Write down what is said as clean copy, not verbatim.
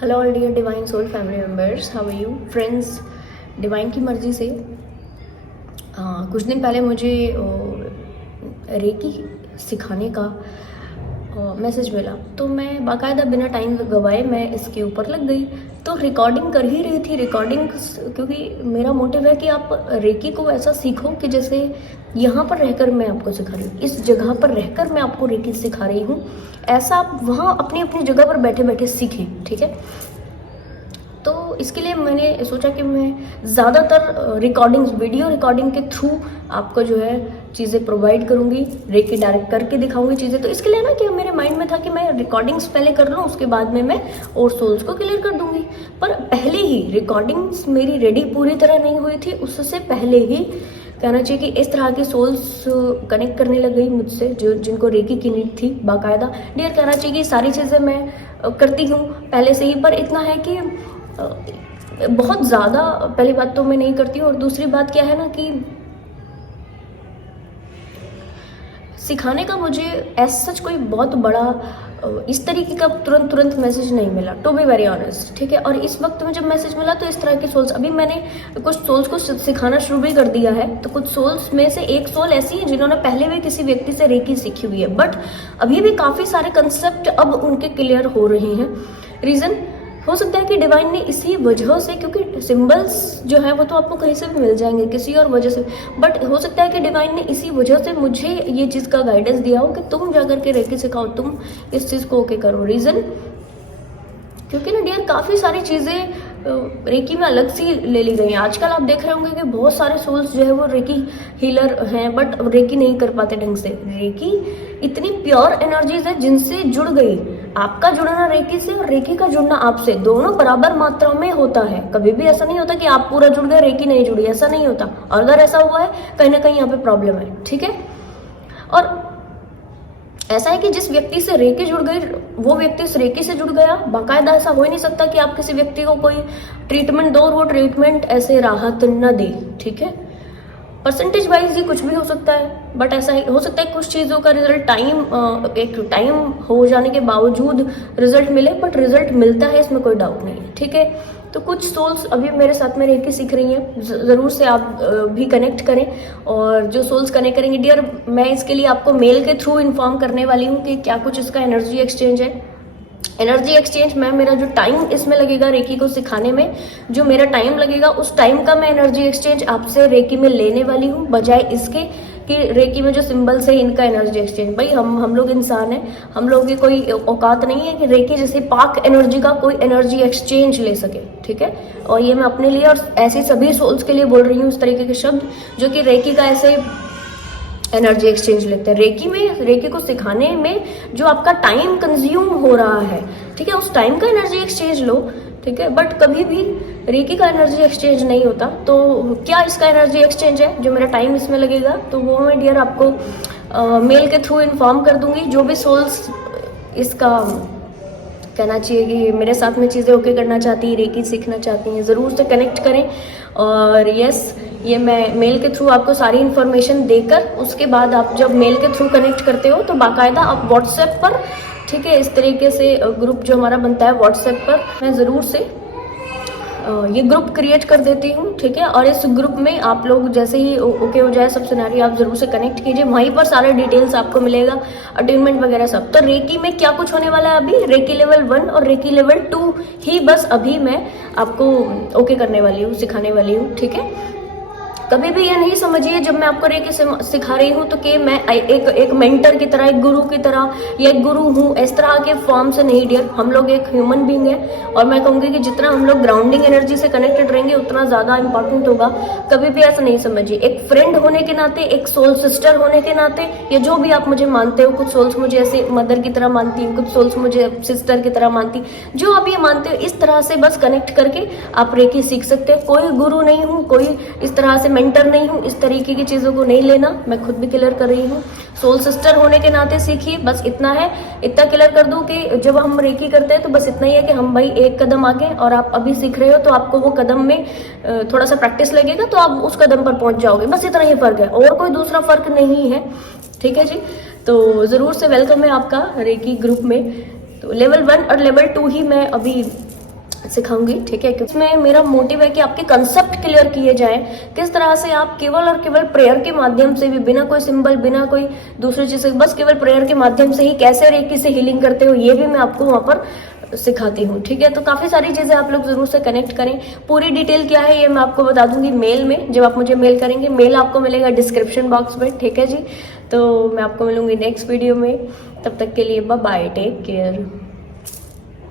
Hello all dear divine soul family members, how are you friends. Divine की मर्ज़ी से कुछ दिन पहले मुझे रेकी सिखाने का मैसेज मिला, तो मैं बाकायदा बिना टाइम गवाए मैं इसके ऊपर लग गई। तो रिकॉर्डिंग कर ही रही थी रिकॉर्डिंग, क्योंकि मेरा मोटिव है कि आप रेकी को ऐसा सीखो कि जैसे यहाँ पर रहकर मैं आपको सिखा रही हूँ, इस जगह पर रहकर मैं आपको रेकी सिखा रही हूँ, ऐसा आप वहाँ अपनी अपनी जगह पर बैठे बैठे सीखें। ठीक है, तो इसके लिए मैंने सोचा कि मैं ज़्यादातर रिकॉर्डिंग्स, वीडियो रिकॉर्डिंग के थ्रू आपको जो है चीज़ें प्रोवाइड करूँगी, रेकी डायरेक्ट करके दिखाऊंगी चीज़ें। तो इसके लिए ना कि मेरे माइंड में था कि मैं रिकॉर्डिंग्स पहले कर लूँ, उसके बाद में मैं और सोल्स को क्लियर कर दूँगी। पर पहले ही रिकॉर्डिंग्स मेरी रेडी पूरी तरह नहीं हुई थी, उससे पहले ही कहना चाहिए कि इस तरह की सोल्स कनेक्ट करने लग गई मुझसे, जो जिनको रेकी की नीड थी बाकायदा। डियर कहना चाहिए कि सारी चीज़ें मैं करती हूँ पहले से ही, पर इतना है कि बहुत ज़्यादा पहली बात तो मैं नहीं करती हूँ, और दूसरी बात क्या है ना कि सिखाने का मुझे ऐसा सच कोई बहुत बड़ा इस तरीके का तुरंत मैसेज नहीं मिला, टू बी वेरी ऑनेस्ट। ठीक है, और इस वक्त में जब मैसेज मिला तो इस तरह के सोल्स, अभी मैंने कुछ सोल्स को सिखाना शुरू भी कर दिया है। तो कुछ सोल्स में से एक सोल ऐसी है जिन्होंने पहले भी किसी व्यक्ति से रेकी सीखी हुई है, बट अभी भी काफ़ी सारे कंसेप्ट अब उनके क्लियर हो रहे हैं। रीज़न हो सकता है कि डिवाइन ने इसी वजह से, क्योंकि सिंबल्स जो है वो तो आपको कहीं से भी मिल जाएंगे किसी और वजह से, बट हो सकता है कि डिवाइन ने इसी वजह से मुझे ये चीज़ का गाइडेंस दिया हो कि तुम जाकर के रेकी सिखाओ, तुम इस चीज़ को ओके करो। रीज़न क्योंकि ना डियर काफ़ी सारी चीज़ें रेकी में अलग सी ले ली गई हैं। आजकल आप देख रहे होंगे कि बहुत सारे सोल्स जो है वो रेकी हीलर हैं, बट रेकी नहीं कर पाते ढंग से। रेकी इतनी प्योर एनर्जीज है जिनसे जुड़ गई, आपका जुड़ना रेकी से और रेकी का जुड़ना आपसे, दोनों बराबर मात्रा में होता है। कभी भी ऐसा नहीं होता कि आप पूरा जुड़ गए रेकी नहीं जुड़ी, ऐसा नहीं होता। और अगर ऐसा हुआ है कहीं ना कहीं यहाँ पे प्रॉब्लम है। ठीक है, और ऐसा है कि जिस व्यक्ति से रेकी जुड़ गई वो व्यक्ति उस रेकी से जुड़ गया बाकायदा। ऐसा हो ही नहीं सकता कि आप किसी व्यक्ति को कोई ट्रीटमेंट दो और वो ट्रीटमेंट ऐसे राहत न दे। ठीक है, परसेंटेज वाइज ये कुछ भी हो सकता है, बट ऐसा हो सकता है कुछ चीज़ों का रिजल्ट एक टाइम हो जाने के बावजूद रिजल्ट मिले, बट रिजल्ट मिलता है, इसमें कोई डाउट नहीं है। ठीक है, तो कुछ सोल्स अभी मेरे साथ में रेकी सीख रही हैं, ज़रूर से आप भी कनेक्ट करें। और जो सोल्स कनेक्ट करेंगे डियर, मैं इसके लिए आपको मेल के थ्रू इन्फॉर्म करने वाली हूँ कि क्या कुछ इसका एनर्जी एक्सचेंज है। एनर्जी एक्सचेंज में मेरा जो टाइम इसमें लगेगा रेकी को सिखाने में, जो मेरा टाइम लगेगा उस टाइम का मैं एनर्जी एक्सचेंज आपसे रेकी में लेने वाली हूँ, बजाय इसके कि रेकी में जो सिंबल्स है इनका एनर्जी एक्सचेंज। भाई हम लोग इंसान हैं, हम लोग की कोई औकात नहीं है कि रेकी जैसे पाक एनर्जी का कोई एनर्जी एक्सचेंज ले सके। ठीक है, और ये मैं अपने लिए और ऐसे सभी सोल्स के लिए बोल रही हूँ इस तरीके के शब्द जो कि रेकी का ऐसे एनर्जी एक्सचेंज लेते हैं। रेकी को सिखाने में जो आपका टाइम कंज्यूम हो रहा है, ठीक है, उस टाइम का एनर्जी एक्सचेंज लो। ठीक है, बट कभी भी रेकी का एनर्जी एक्सचेंज नहीं होता। तो क्या इसका एनर्जी एक्सचेंज है जो मेरा टाइम इसमें लगेगा, तो वो मैं डियर आपको मेल के थ्रू इन्फॉर्म कर दूंगी। जो भी सोल्स इसका कहना चाहिए कि मेरे साथ में चीज़ें ओके करना चाहती हैं, रेकी सीखना चाहती हैं, ज़रूर से कनेक्ट करें। और यस, ये मैं मेल के थ्रू आपको सारी इन्फॉर्मेशन देकर, उसके बाद आप जब मेल के थ्रू कनेक्ट करते हो तो बाकायदा आप व्हाट्सएप पर, ठीक है, इस तरीके से ग्रुप जो हमारा बनता है व्हाट्सएप पर, मैं ज़रूर से ये ग्रुप क्रिएट कर देती हूँ। ठीक है, और इस ग्रुप में आप लोग जैसे ही ओके हो जाए सब सिनेरियो, आप जरूर से कनेक्ट कीजिए, वहीं पर सारे डिटेल्स आपको मिलेगा, अटेनमेंट वगैरह सब। तो रेकी में क्या कुछ होने वाला है अभी, रेकी लेवल 1 और रेकी लेवल 2 ही बस अभी मैं आपको ओके करने वाली हूँ, सिखाने वाली हूँ। ठीक है, कभी भी ये नहीं समझिए जब मैं आपको रेकी सिखा रही हूँ तो कि मैं एक मेंटर की तरह, एक गुरु की तरह या एक गुरु हूँ, इस तरह के फॉर्म से नहीं डियर। हम लोग एक ह्यूमन बीइंग है, और मैं कहूँगी कि जितना हम लोग ग्राउंडिंग एनर्जी से कनेक्टेड रहेंगे उतना ज़्यादा इंपॉर्टेंट होगा। कभी भी ऐसा नहीं समझिए, एक फ्रेंड होने के नाते, एक सोल सिस्टर होने के नाते, या जो भी आप मुझे मानते हो, कुछ सोल्स मुझे ऐसे मदर की तरह मानती हैं, कुछ सोल्स मुझे सिस्टर की तरह मानती, जो आप ये मानते हो इस तरह से बस कनेक्ट करके आप रेकी सीख सकते हैं। कोई गुरु नहीं हूँ, कोई इस तरह से मेंटर नहीं हूँ, इस तरीके की चीज़ों को नहीं लेना, मैं खुद भी क्लियर कर रही हूँ। सोल सिस्टर होने के नाते सीखिए, बस इतना है। इतना क्लियर कर दूं कि जब हम रेकी करते हैं तो बस इतना ही है कि हम भाई एक कदम आगे, और आप अभी सीख रहे हो तो आपको वो कदम में थोड़ा सा प्रैक्टिस लगेगा तो आप उस कदम पर पहुंच जाओगे, बस इतना ही फर्क है, और कोई दूसरा फर्क नहीं है। ठीक है जी, तो ज़रूर से वेलकम है आपका रेकी ग्रुप में। तो लेवल 1 और लेवल 2 ही मैं अभी सिखाऊंगी, ठीक है, क्योंकि इसमें मेरा मोटिव है कि आपके कंसेप्ट क्लियर किए जाएं, किस तरह से आप केवल और केवल प्रेयर के माध्यम से भी, बिना कोई सिंबल, बिना कोई दूसरी चीज से, बस केवल प्रेयर के माध्यम से ही कैसे रेकी से हीलिंग करते हो, ये भी मैं आपको वहां पर सिखाती हूँ, ठीक है। तो काफी सारी चीजें आप लोग जरूर से कनेक्ट करें। पूरी डिटेल क्या है ये मैं आपको बता दूंगी मेल में, जब आप मुझे मेल करेंगे। मेल आपको मिलेगा डिस्क्रिप्शन बॉक्स में, ठीक है जी। तो मैं आपको मिलूंगी नेक्स्ट वीडियो में, तब तक के लिए बाय बाय, टेक केयर।